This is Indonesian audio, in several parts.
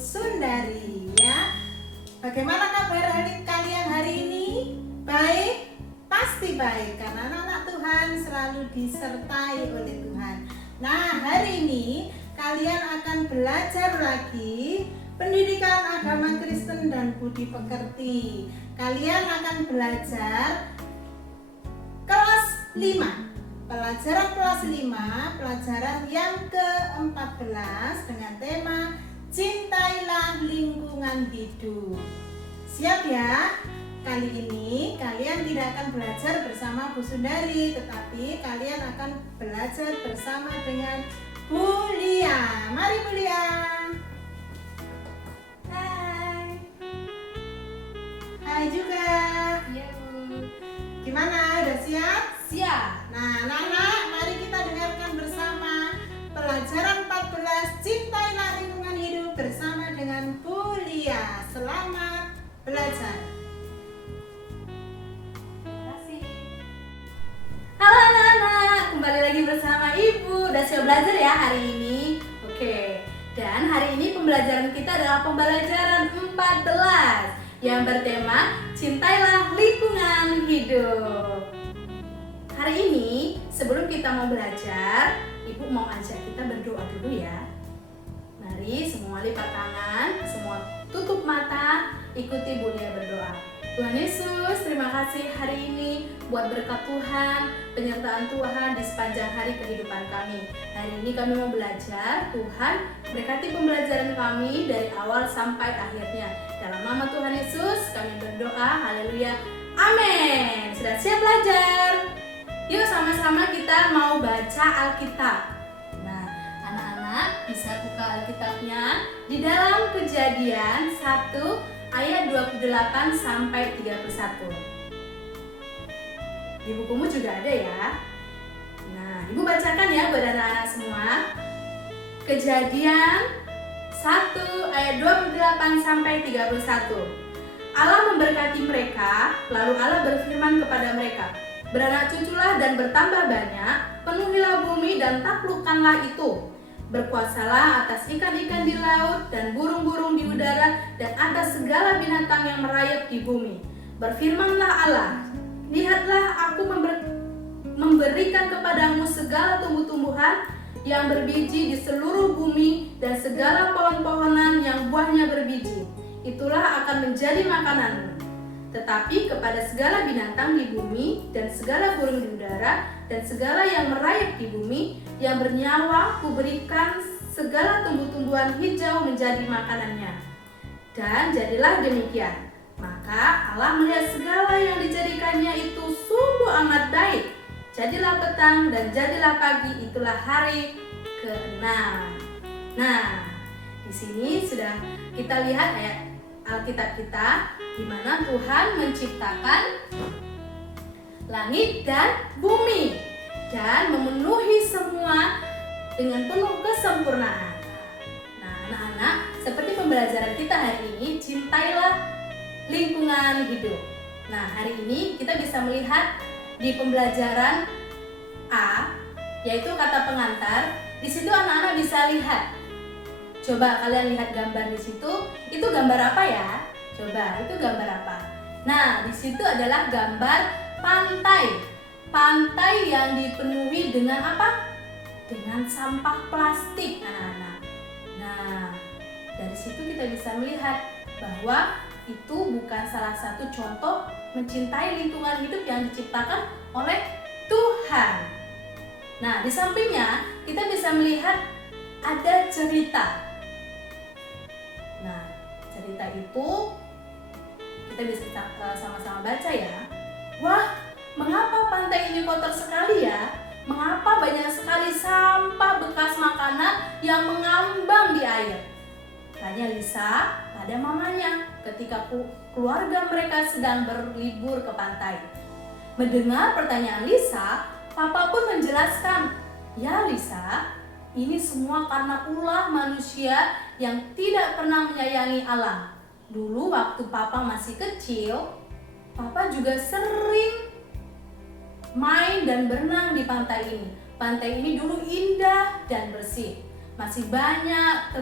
Sundari ya. Bagaimana kabar kalian hari ini? Baik? Pasti baik karena anak-anak Tuhan selalu disertai oleh Tuhan. Nah, hari ini kalian akan belajar lagi pendidikan agama Kristen dan budi pekerti. Kalian akan belajar kelas 5. Pelajaran kelas 5, pelajaran yang ke-14 dengan tema Cintailah Lingkungan Hidup. Siap ya? Kali ini kalian tidak akan belajar bersama Bu Sundari, tetapi kalian akan belajar bersama dengan Bu Lia. Mari Bu Lia. Hai. Hai juga. Iya Bu. Gimana? Udah siap? Siap. Nah, anak-anak, mari kita dengarkan bersama pelajaran 14 Cintailah Lingkungan Hidup bersama dengan Bu Lia. Selamat belajar. Terima kasih. Halo anak-anak, kembali lagi bersama Ibu. Udah siap belajar ya hari ini? Oke. Dan hari ini pembelajaran kita adalah pembelajaran 14 yang bertema Cintailah Lingkungan Hidup. Hari ini sebelum kita mau belajar, Ibu mau ajak kita berdoa dulu ya. Mari semua lipat tangan, semua tutup mata, ikuti Bu Lia berdoa. Tuhan Yesus, terima kasih hari ini buat berkat Tuhan, penyertaan Tuhan di sepanjang hari kehidupan kami. Hari ini kami mau belajar, Tuhan berkati pembelajaran kami dari awal sampai akhirnya. Dalam nama Tuhan Yesus kami berdoa, haleluya, amin. Sudah siap belajar? Yuk sama-sama kita mau baca Alkitab. Nah, anak-anak bisa buka Alkitabnya di dalam Kejadian 1 ayat 28 sampai 31. Di bukumu juga ada ya. Nah, Ibu bacakan ya buat anak-anak semua. Kejadian 1 ayat 28 sampai 31. Allah memberkati mereka, lalu Allah berfirman kepada mereka, "Beranak cuculah dan bertambah banyak, penuhilah bumi dan taklukkanlah itu. Berkuasalah atas ikan-ikan di laut dan burung-burung di udara dan atas segala binatang yang merayap di bumi. Berfirmanlah Allah, lihatlah aku memberikan kepadamu segala tumbuh-tumbuhan yang berbiji di seluruh bumi dan segala pohon-pohonan yang buahnya berbiji. Itulah akan menjadi makananmu. Tetapi kepada segala binatang di bumi dan segala burung di udara dan segala yang merayap di bumi yang bernyawa kuberikan segala tumbuh-tumbuhan hijau menjadi makanannya." Dan jadilah demikian. Maka Allah melihat segala yang dijadikannya itu sungguh amat baik. Jadilah petang dan jadilah pagi, itulah hari ke-6. Nah, di sini sudah kita lihat ayat Alkitab kita di mana Tuhan menciptakan langit dan bumi dan memenuhi semua dengan penuh kesempurnaan. Nah, anak-anak, seperti pembelajaran kita hari ini, cintailah lingkungan hidup. Nah, hari ini kita bisa melihat di pembelajaran A, yaitu kata pengantar. Di situ anak-anak bisa lihat. Coba kalian lihat gambar di situ. Itu gambar apa ya? Coba, itu gambar apa? Nah, di situ adalah gambar pantai. Pantai yang dipenuhi dengan apa? Dengan sampah plastik, anak-anak. Nah, dari situ kita bisa melihat bahwa itu bukan salah satu contoh mencintai lingkungan hidup yang diciptakan oleh Tuhan. Nah, di sampingnya kita bisa melihat ada cerita. Nah, cerita itu kita bisa sama-sama baca ya. Wah, mengapa pantai ini kotor sekali ya? Mengapa banyak sekali sampah bekas makanan yang mengambang di air? Tanya Lisa pada mamanya ketika keluarga mereka sedang berlibur ke pantai. Mendengar pertanyaan Lisa, Papa pun menjelaskan, "Ya Lisa, ini semua karena ulah manusia yang tidak pernah menyayangi alam. Dulu waktu Papa masih kecil, Papa juga sering main dan berenang di pantai ini. Pantai ini dulu indah dan bersih. Masih banyak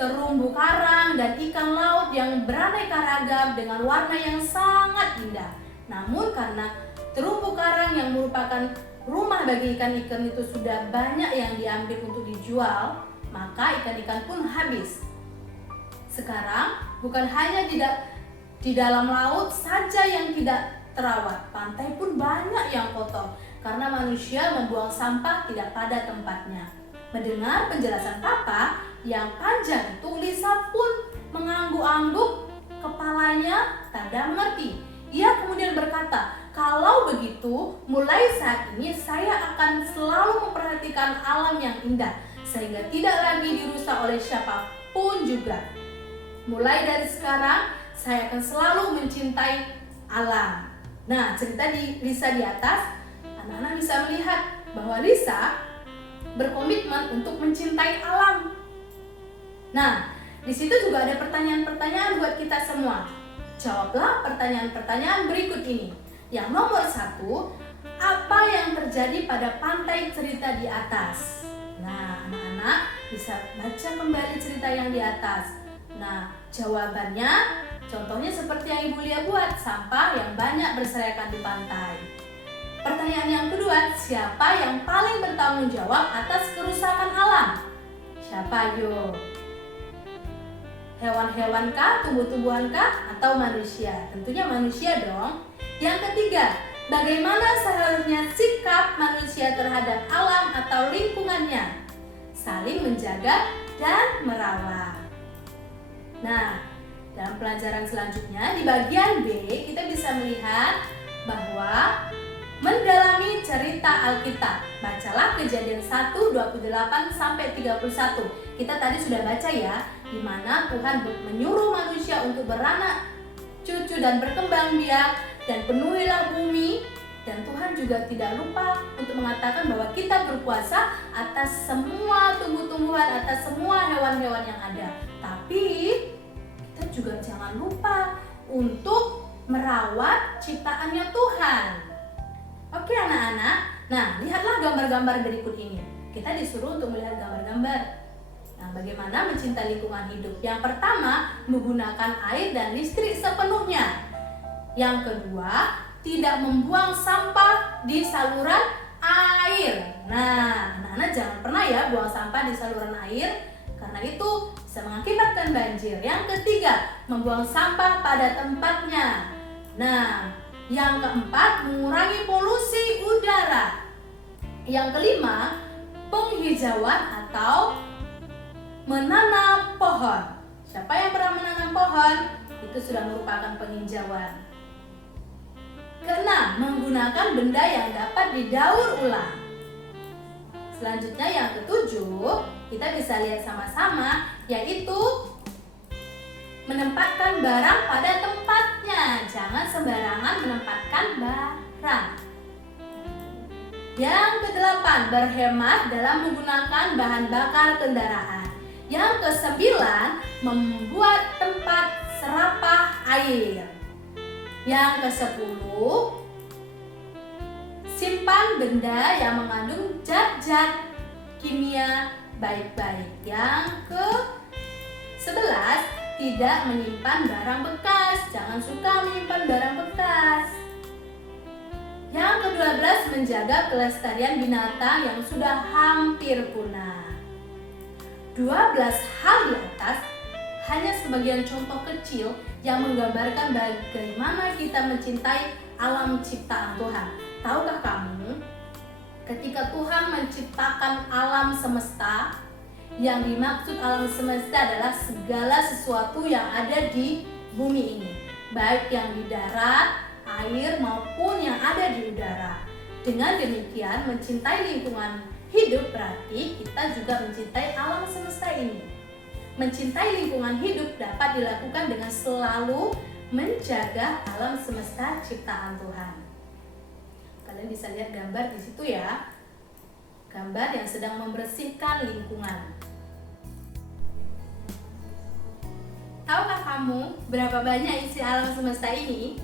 terumbu karang dan ikan laut yang beraneka ragam dengan warna yang sangat indah. Namun karena terumbu karang yang merupakan rumah bagi ikan-ikan itu sudah banyak yang diambil untuk dijual, maka ikan-ikan pun habis. Sekarang bukan hanya di dalam laut saja yang tidak terawat, pantai pun banyak yang kotor karena manusia membuang sampah tidak pada tempatnya. Mendengar penjelasan Papa yang panjang itu, Lisa pun mengangguk-angguk kepalanya tanda mengerti. Ia kemudian berkata, "Kalau begitu, mulai saat ini saya akan selalu memperhatikan alam yang indah sehingga tidak lagi dirusak oleh siapapun juga. Mulai dari sekarang, saya akan selalu mencintai alam." Nah, cerita di Lisa di atas, anak-anak bisa melihat bahwa Lisa berkomitmen untuk mencintai alam. Nah, di situ juga ada pertanyaan-pertanyaan buat kita semua. Jawablah pertanyaan-pertanyaan berikut ini. Yang nomor 1, apa yang terjadi pada pantai cerita di atas? Nah, anak-anak bisa baca kembali cerita yang di atas. Nah, jawabannya contohnya seperti yang Ibu Lia buat, sampah yang banyak berserakan di pantai. Pertanyaan yang kedua, siapa yang paling bertanggung jawab atas kerusakan alam? Siapa yo? Hewan-hewan kah, tumbuh-tumbuhan kah, atau manusia? Tentunya manusia dong. Yang ketiga, bagaimana seharusnya sikap manusia terhadap alam atau lingkungannya? Saling menjaga dan merawat. Nah, dalam pelajaran selanjutnya di bagian B kita bisa melihat bahwa mendalami cerita Alkitab. Bacalah Kejadian 1:28-31. Kita tadi sudah baca ya, di mana Tuhan menyuruh manusia untuk beranak cucu dan berkembang biak dan penuhilah bumi. Dan Tuhan juga tidak lupa untuk mengatakan bahwa kita berkuasa atas semua tumbuh-tumbuhan, atas semua hewan-hewan yang ada. Tapi kita juga jangan lupa untuk merawat ciptaannya Tuhan. Oke anak-anak, nah lihatlah gambar-gambar berikut ini. Kita disuruh untuk melihat gambar-gambar. Nah, bagaimana mencintai lingkungan hidup? Yang pertama, menggunakan air dan listrik sepenuhnya. Yang kedua, tidak membuang sampah di saluran air. Nah, anak-anak jangan pernah ya buang sampah di saluran air, karena itu bisa mengakibatkan banjir. Yang ketiga, membuang sampah pada tempatnya. Nah, yang keempat, mengurangi polusi udara. Yang kelima, penghijauan atau menanam pohon. Siapa yang pernah menanam pohon? Itu sudah merupakan penghijauan. Keenam, menggunakan benda yang dapat didaur ulang. Selanjutnya yang ketujuh, kita bisa lihat sama-sama, yaitu menempatkan barang pada tempatnya. Jangan sembarangan menempatkan barang. Yang kedelapan, berhemat dalam menggunakan bahan bakar kendaraan. Yang kesembilan, membuat tempat serapah air. Yang kesepuluh, simpan benda yang mengandung zat-zat kimia baik-baik. Yang ke-11, tidak menyimpan barang bekas. Jangan suka menyimpan barang bekas. Yang ke-12, menjaga kelestarian binatang yang sudah hampir punah. 12 hal di atas hanya sebagian contoh kecil yang menggambarkan bagaimana kita mencintai alam ciptaan Tuhan. Tahukah kamu, ketika Tuhan menciptakan alam semesta, yang dimaksud alam semesta adalah segala sesuatu yang ada di bumi ini, baik yang di darat, air maupun yang ada di udara. Dengan demikian, mencintai lingkungan hidup berarti kita juga mencintai alam semesta ini. Mencintai lingkungan hidup dapat dilakukan dengan selalu menjaga alam semesta ciptaan Tuhan. Kalian bisa lihat gambar di situ ya. Gambar yang sedang membersihkan lingkungan. Tahukah kamu berapa banyak isi alam semesta ini?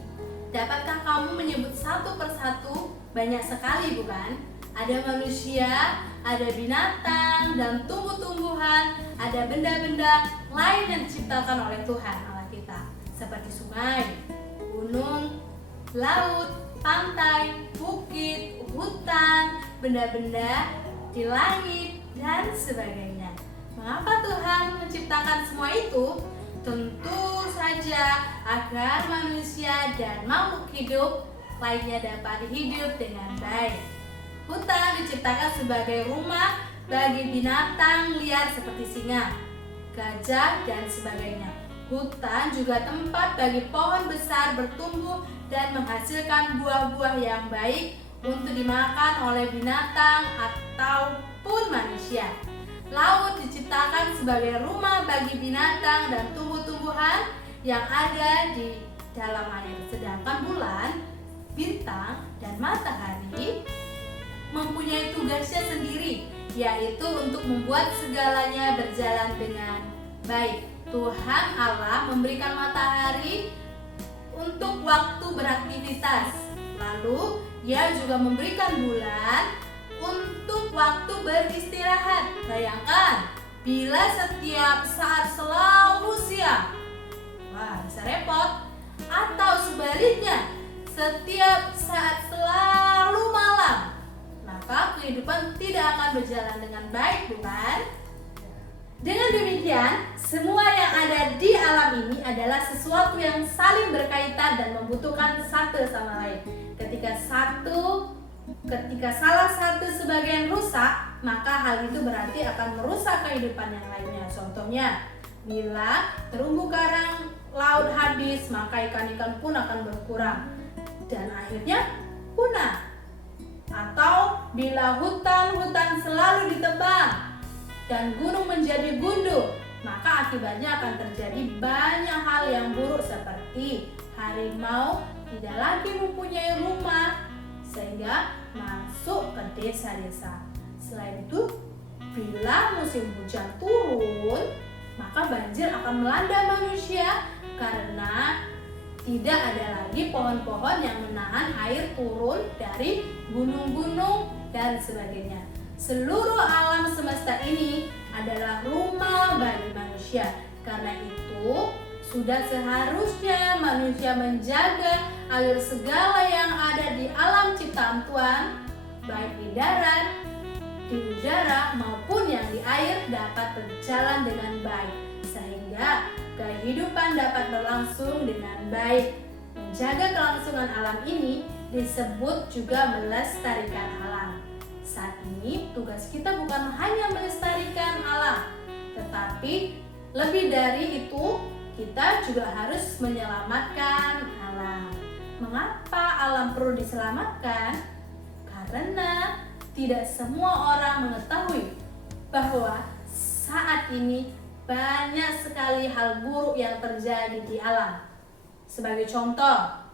Dapatkah kamu menyebut satu persatu? Banyak sekali bukan? Ada manusia, ada binatang, dan tumbuh-tumbuhan, ada benda-benda lain yang diciptakan oleh Tuhan Allah kita, seperti sungai, gunung, laut, pantai, bukit, hutan, benda-benda di langit, dan sebagainya. Mengapa Tuhan menciptakan semua itu? Tentu saja agar manusia dan makhluk hidup lainnya dapat hidup dengan baik. Hutan diciptakan sebagai rumah bagi binatang liar seperti singa, gajah, dan sebagainya. Hutan juga tempat bagi pohon besar bertumbuh dan menghasilkan buah-buah yang baik untuk dimakan oleh binatang ataupun manusia. Laut diciptakan sebagai rumah bagi binatang dan tumbuh-tumbuhan yang ada di dalam air. Sedangkan bulan, bintang, dan matahari mempunyai tugasnya sendiri, yaitu untuk membuat segalanya berjalan dengan baik. Tuhan Allah memberikan matahari untuk waktu beraktivitas. Lalu Ia juga memberikan bulan untuk waktu beristirahat. Bayangkan, bila setiap saat selalu siang, wah bisa repot. Atau sebaliknya, setiap saat selalu malam, maka kehidupan tidak akan berjalan dengan baik, bukan? Dengan demikian, semua yang ada di alam ini adalah sesuatu yang saling berkaitan dan membutuhkan satu sama lain. Ketika salah satu sebagian rusak, maka hal itu berarti akan merusak kehidupan yang lainnya. Contohnya, bila terumbu karang laut habis, maka ikan-ikan pun akan berkurang dan akhirnya punah. Atau bila hutan-hutan selalu ditebang dan gunung menjadi gundul, maka akibatnya akan terjadi banyak hal yang buruk seperti harimau tidak lagi mempunyai rumah sehingga masuk ke desa-desa. Selain itu, bila musim hujan turun, maka banjir akan melanda manusia karena tidak ada lagi pohon-pohon yang menahan air turun dari gunung-gunung dan sebagainya. Seluruh alam semesta ini adalah rumah bagi manusia. Karena itu, sudah seharusnya manusia menjaga agar segala yang ada di alam ciptaan Tuhan, baik di darat, di udara, maupun yang di air dapat berjalan dengan baik, sehingga kehidupan dapat berlangsung dengan baik. Menjaga kelangsungan alam ini disebut juga melestarikan alam. Saat ini tugas kita bukan hanya melestarikan alam, tetapi lebih dari itu kita juga harus menyelamatkan alam. Mengapa alam perlu diselamatkan? Karena tidak semua orang mengetahui bahwa saat ini banyak sekali hal buruk yang terjadi di alam. Sebagai contoh,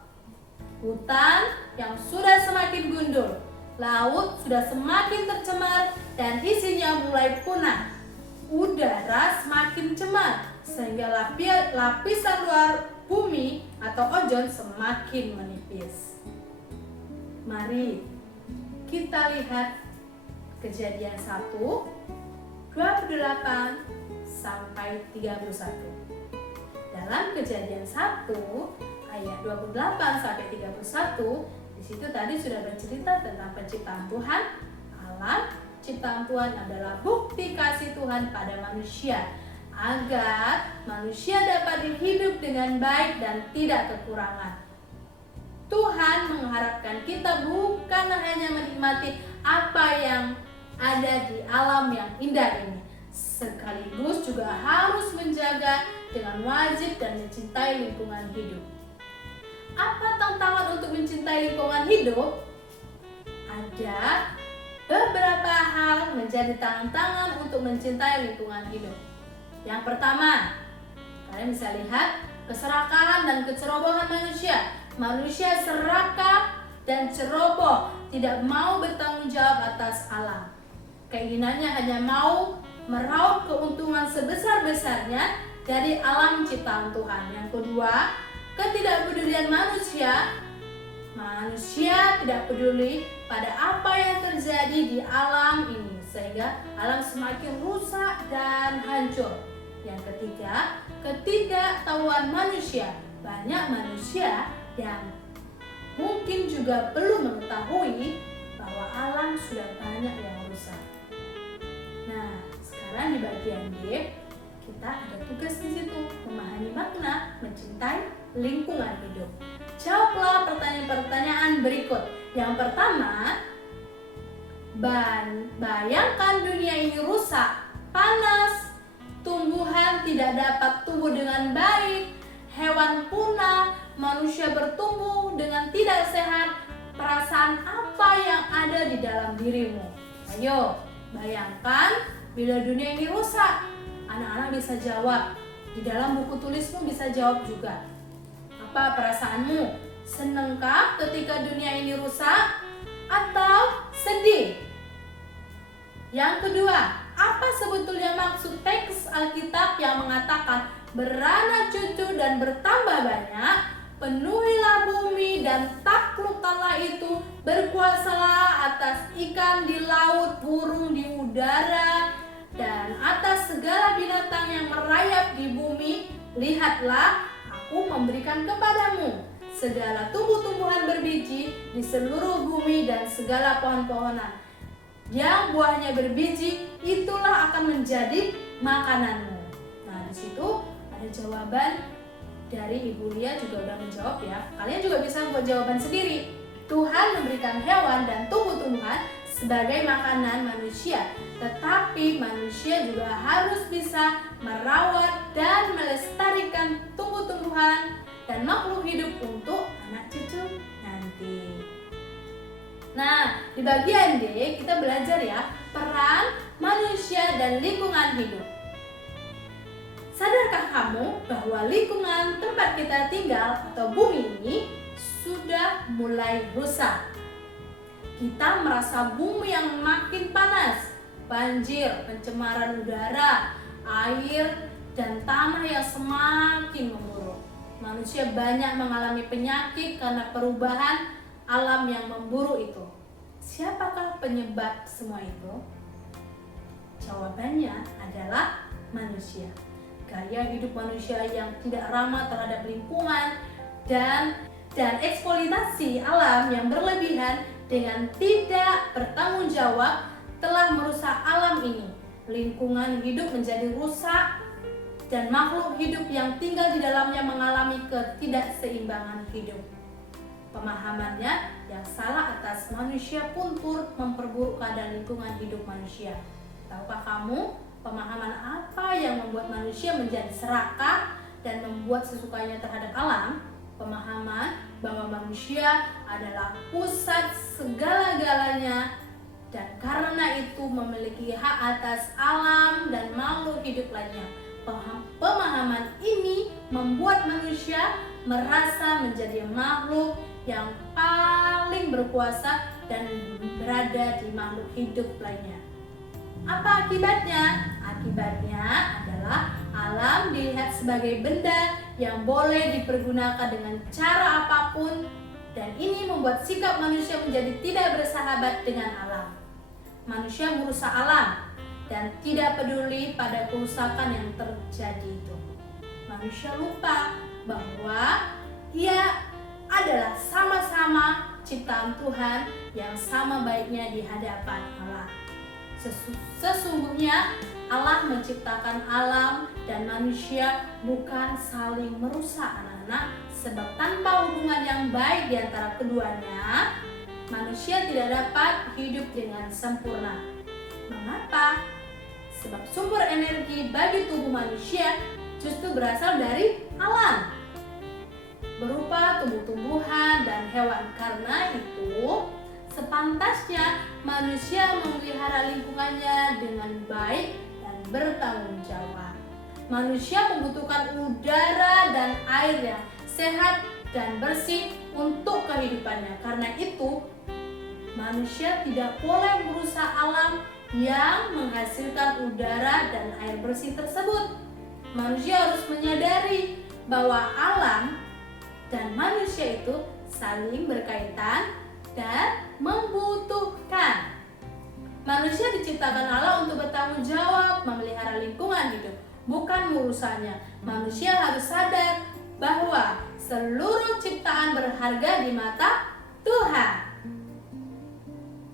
hutan yang sudah semakin gundul, laut sudah semakin tercemar dan isinya mulai punah. Udara semakin cemar sehingga lapisan luar bumi atau ozon semakin menipis. Mari kita lihat Kejadian 1 28 sampai 31. Dalam Kejadian 1 ayat 28 sampai 31, di situ tadi sudah bercerita tentang penciptaan Tuhan. Alam ciptaan Tuhan adalah bukti kasih Tuhan pada manusia agar manusia dapat hidup dengan baik dan tidak kekurangan. Tuhan mengharapkan kita bukan hanya menikmati apa yang ada di alam yang indah ini, sekaligus juga harus menjaga dengan wajib dan mencintai lingkungan hidup. Apa tantangan untuk mencintai lingkungan hidup? Ada beberapa hal menjadi tantangan untuk mencintai lingkungan hidup. Yang pertama, kalian bisa lihat keserakahan dan kecerobohan manusia. Manusia serakah dan ceroboh, tidak mau bertanggung jawab atas alam. Keinginannya hanya mau meraup keuntungan sebesar-besarnya dari alam ciptaan Tuhan. Yang kedua, ketidakpedulian manusia Manusia tidak peduli pada apa yang terjadi di alam ini, sehingga alam semakin rusak dan hancur. Yang ketiga, ketidaktahuan manusia. Banyak manusia yang mungkin juga belum mengetahui bahwa alam sudah banyak yang rusak. Nah, sekarang di bagian D, kita ada tugas di situ, memahami makna mencintai lingkungan hidup. Jawablah pertanyaan-pertanyaan berikut. Yang pertama, bayangkan dunia ini rusak, panas, tumbuhan tidak dapat tumbuh dengan baik, hewan punah, manusia bertumbuh dengan tidak sehat. Perasaan apa yang ada di dalam dirimu? Ayo, bayangkan bila dunia ini rusak. Anak-anak bisa jawab. Di dalam buku tulismu bisa jawab juga. Apa perasaanmu? Senangkah ketika dunia ini rusak? Atau sedih? Yang kedua, apa sebetulnya maksud teks Alkitab yang mengatakan beranak cucu dan bertambah banyak, penuhilah bumi dan taklukkanlah itu, berkuasalah atas ikan di laut, burung di udara, dan atas segala binatang yang merayap di bumi. Lihatlah, aku memberikan kepadamu segala tumbuh-tumbuhan berbiji di seluruh bumi dan segala pohon-pohonan yang buahnya berbiji, itulah akan menjadi makananmu. Nah, di situ ada jawaban dari Ibu Lia juga udah menjawab ya. Kalian juga bisa buat jawaban sendiri. Tuhan memberikan hewan dan tumbuh-tumbuhan sebagai makanan manusia, tetapi manusia juga harus bisa merawat dan melestarikan tumbuh-tumbuhan dan makhluk hidup untuk anak cucu nanti. Nah, di bagian D kita belajar ya, peran manusia dan lingkungan hidup. Sadarkah kamu bahwa lingkungan tempat kita tinggal atau bumi ini sudah mulai rusak? Kita merasa bumi yang makin panas, banjir, pencemaran udara, air, dan tanah yang semakin memburuk. Manusia banyak mengalami penyakit karena perubahan alam yang memburuk itu. Siapakah penyebab semua itu? Jawabannya adalah manusia. Gaya hidup manusia yang tidak ramah terhadap lingkungan dan eksploitasi alam yang berlebihan dengan tidak bertanggung jawab telah merusak alam ini. Lingkungan hidup menjadi rusak dan makhluk hidup yang tinggal di dalamnya mengalami ketidakseimbangan hidup. Pemahamannya yang salah atas manusia pun turut memperburuk keadaan lingkungan hidup manusia. Tahukah kamu pemahaman apa yang membuat manusia menjadi serakah dan membuat sesukanya terhadap alam? Pemahaman bahwa manusia adalah pusat segala-galanya dan karena itu memiliki hak atas alam dan makhluk hidup lainnya. Pemahaman ini membuat manusia merasa menjadi makhluk yang paling berkuasa dan berada di makhluk hidup lainnya. Apa akibatnya? Akibatnya adalah alam dilihat sebagai benda yang boleh dipergunakan dengan cara apapun, dan ini membuat sikap manusia menjadi tidak bersahabat dengan alam. Manusia merusak alam dan tidak peduli pada kerusakan yang terjadi itu. Manusia lupa bahwa ia adalah sama-sama ciptaan Tuhan yang sama baiknya di hadapan Allah. Sesungguhnya Allah menciptakan alam dan manusia bukan saling merusak anak-anak, sebab tanpa hubungan yang baik di antara keduanya, manusia tidak dapat hidup dengan sempurna. Mengapa? Sebab sumber energi bagi tubuh manusia justru berasal dari alam, berupa tumbuh-tumbuhan dan hewan. Karena itu, sepantasnya manusia memelihara lingkungannya dengan baik dan bertanggung jawab. Manusia membutuhkan udara dan air yang sehat dan bersih untuk kehidupannya. Karena itu, manusia tidak boleh merusak alam yang menghasilkan udara dan air bersih tersebut. Manusia harus menyadari bahwa alam dan manusia itu saling berkaitan dan membutuhkan. Manusia diciptakan Allah untuk bertanggung jawab memelihara lingkungan hidup, bukan merusakannya. Manusia harus sadar bahwa seluruh ciptaan berharga di mata Tuhan.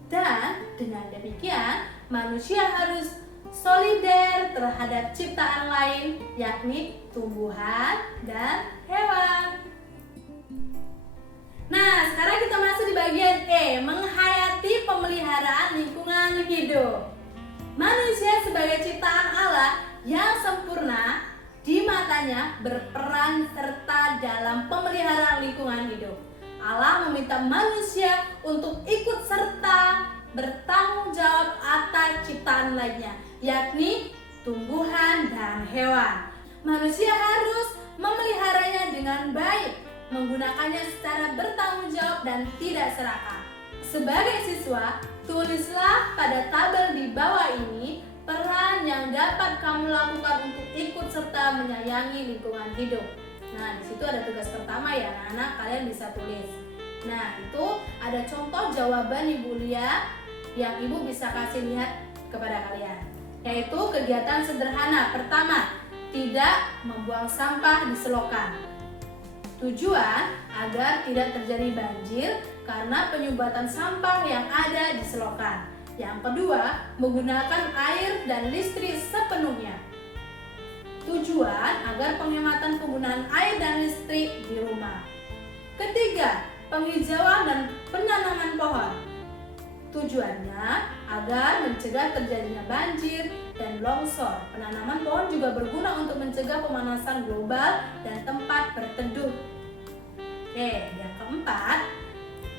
Dan dengan demikian, manusia harus solider terhadap ciptaan lain, yakni tumbuhan dan hewan. Nah, sekarang kita masuk di bagian E, menghayati pemeliharaan lingkungan hidup. Manusia sebagai ciptaan Allah yang sempurna di matanya berperan serta dalam pemeliharaan lingkungan hidup. Allah meminta manusia untuk ikut serta bertanggung jawab atas ciptaan lainnya, yakni tumbuhan dan hewan. Manusia harus memeliharanya dengan baik, menggunakannya secara bertanggung jawab dan tidak serakah. Sebagai siswa, tulislah pada tabel di bawah ini peran yang dapat kamu lakukan untuk ikut serta menyayangi lingkungan hidup. Nah, di situ ada tugas pertama ya, anak-anak, kalian bisa tulis. Nah, itu ada contoh jawaban Ibu Lia yang Ibu bisa kasih lihat kepada kalian. Yaitu kegiatan sederhana. Pertama, tidak membuang sampah di selokan. Tujuan agar tidak terjadi banjir karena penyumbatan sampah yang ada di selokan. Yang kedua, menggunakan air dan listrik sepenuhnya. Tujuan agar penghematan penggunaan air dan listrik di rumah. Ketiga, penghijauan dan penanaman pohon. Tujuannya agar mencegah terjadinya banjir dan longsor. Penanaman pohon juga berguna untuk mencegah pemanasan global dan tempat berteduh. Oke, yang keempat,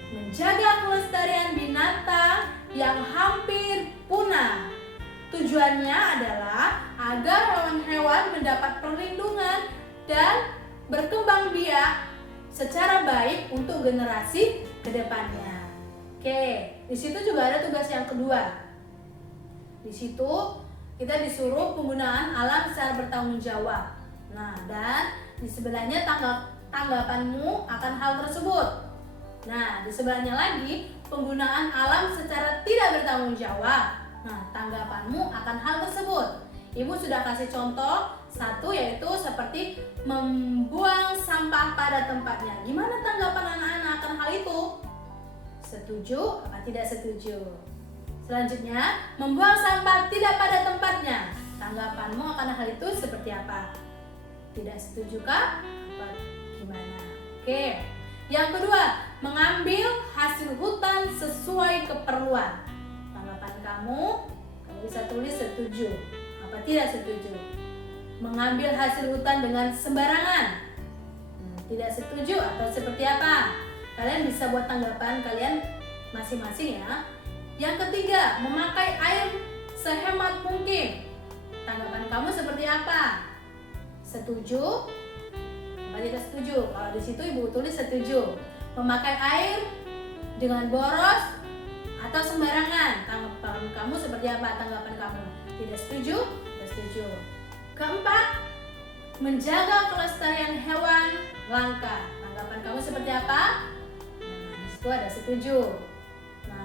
menjaga kelestarian binatang yang hampir punah. Tujuannya adalah agar hewan-hewan mendapat perlindungan dan berkembang biak secara baik untuk generasi kedepannya. Oke, di situ juga ada tugas yang kedua. Di situ kita disuruh penggunaan alam secara bertanggung jawab. Nah, dan di sebelahnya tanggapanmu akan hal tersebut. Nah, di sebelahnya lagi penggunaan alam secara tidak bertanggung jawab. Nah, tanggapanmu akan hal tersebut. Ibu sudah kasih contoh satu, yaitu seperti membuang sampah pada tempatnya. Gimana tanggapan anak-anak akan hal itu? Setuju apa tidak setuju? Selanjutnya, membuang sampah tidak pada tempatnya. Tanggapanmu akan hal itu seperti apa? Tidak setuju kah? Apa gimana? Oke. Yang kedua, mengambil hasil hutan sesuai keperluan. Tanggapan kamu bisa tulis setuju apa tidak setuju. Mengambil hasil hutan dengan sembarangan, tidak setuju atau seperti apa? Kalian bisa buat tanggapan kalian masing-masing ya. Yang ketiga, memakai air sehemat mungkin. Tanggapan kamu seperti apa? Setuju? Apa tidak setuju? Kalau di situ Ibu tulis setuju. Memakai air dengan boros atau sembarangan. Tanggapan kamu seperti apa? Tanggapan kamu tidak setuju? Tidak setuju. Keempat, menjaga kelestarian hewan langka. Tanggapan kamu seperti apa? Nah, di situ ada setuju. Nah,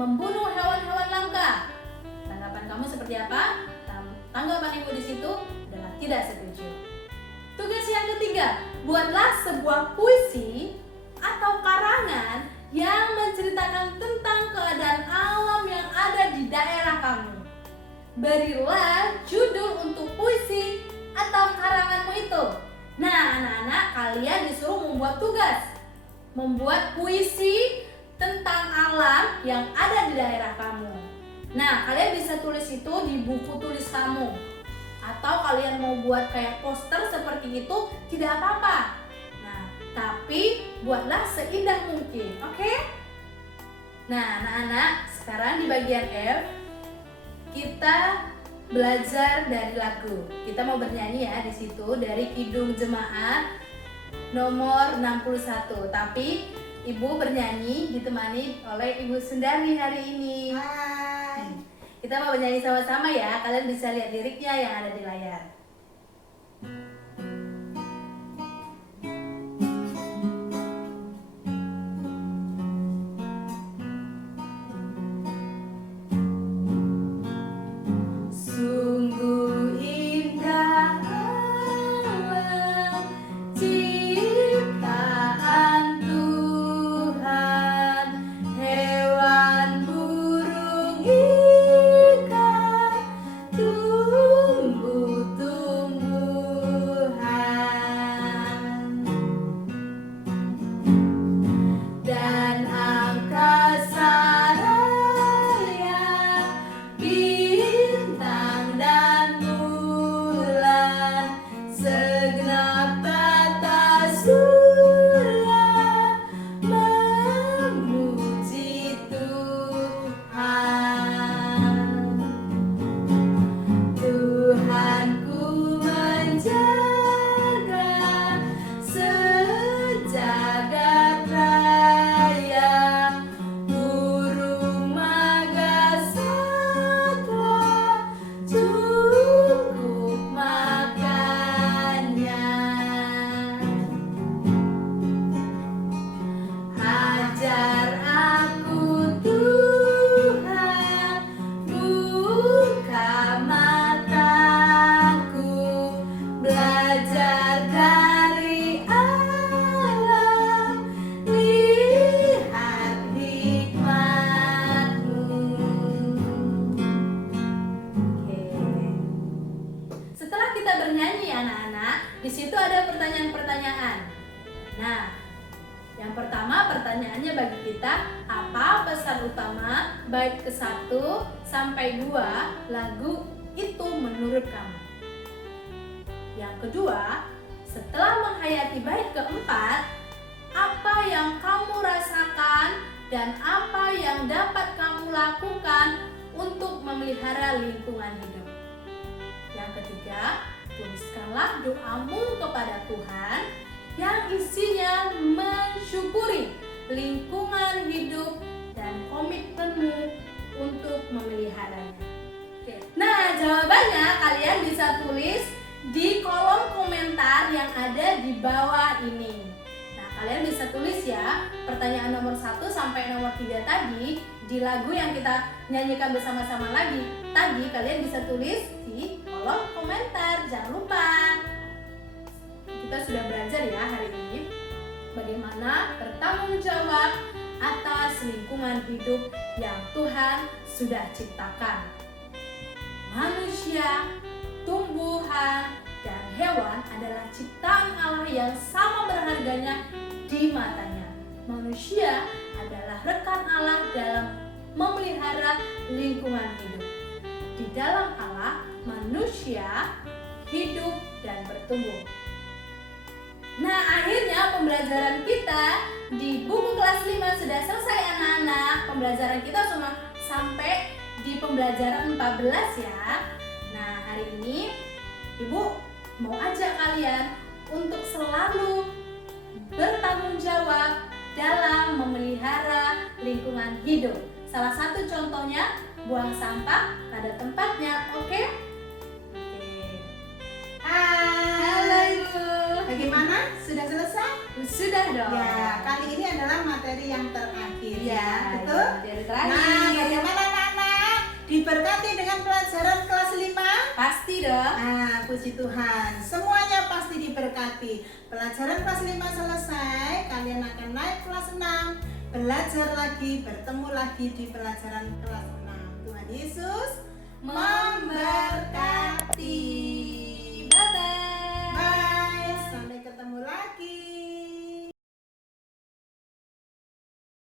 membunuh hewan-hewan langka. Tanggapan kamu seperti apa? Tanggapan Ibu di situ adalah tidak setuju. Tugas yang ketiga, buatlah sebuah puisi atau karangan yang menceritakan tentang keadaan alam yang ada di daerah kamu. Berilah judul untuk puisi atau karanganmu itu. Nah, anak-anak, kalian disuruh membuat tugas, membuat puisi tentang alam yang ada di daerah kamu. Nah, kalian bisa tulis itu di buku tulis kamu. Atau kalian mau buat kayak poster seperti itu, tidak apa-apa. Nah, tapi buatlah seindah mungkin, oke? Nah, anak-anak, sekarang di bagian F kita belajar dari lagu. Kita mau bernyanyi ya di situ dari Kidung Jemaat nomor 61. Tapi Ibu bernyanyi ditemani oleh Ibu Sundari hari ini. Hai. Kita mau bernyanyi sama-sama ya. Kalian bisa lihat liriknya yang ada di layar. situ ada pertanyaan-pertanyaan. Nah, yang pertama pertanyaannya bagi kita, apa pesan utama bait ke-1 sampai 2 lagu itu menurut kamu? Yang kedua, setelah menghayati bait keempat, apa yang kamu rasakan dan apa yang dapat kamu lakukan untuk memelihara lingkungan hidup? Yang ketiga, tuliskanlah doamu kepada Tuhan yang isinya mensyukuri lingkungan hidup dan komitmenmu untuk memeliharanya. Nah, jawabannya kalian bisa tulis di kolom komentar yang ada di bawah ini. Nah, kalian bisa tulis ya pertanyaan nomor 1 sampai nomor 3 tadi di lagu yang kita nyanyikan bersama-sama lagi. Tadi kalian bisa tulis di kolom komentar. Jangan lupa. Kita sudah belajar ya hari ini bagaimana bertanggung jawab atas lingkungan hidup yang Tuhan sudah ciptakan. Manusia, tumbuhan, dan hewan adalah ciptaan Allah yang sama berharganya di matanya. Manusia adalah rekan Allah dalam memelihara lingkungan hidup. Di dalam Allah, manusia hidup dan bertumbuh. Nah, akhirnya pembelajaran kita di buku kelas 5 sudah selesai anak-anak. Pembelajaran kita cuma sampai di pembelajaran 14 ya. Nah, hari ini Ibu mau ajak kalian untuk selalu bertanggung jawab dalam memelihara lingkungan hidup. Salah satu contohnya, buang sampah pada tempatnya, oke? Halo Ibu. Bagaimana? Sudah selesai? Sudah dong. Ya, kali ini adalah materi yang terakhir ya, betul? Materi terakhir. Nah, bagaimana anak-anak? Diberkati dengan pelajaran kelas 5? Pasti dong. Ah, puji Tuhan. Semuanya pasti diberkati. Pelajaran kelas 5 selesai, kalian akan naik kelas 6, belajar lagi, bertemu lagi di pelajaran kelas 6. Tuhan Yesus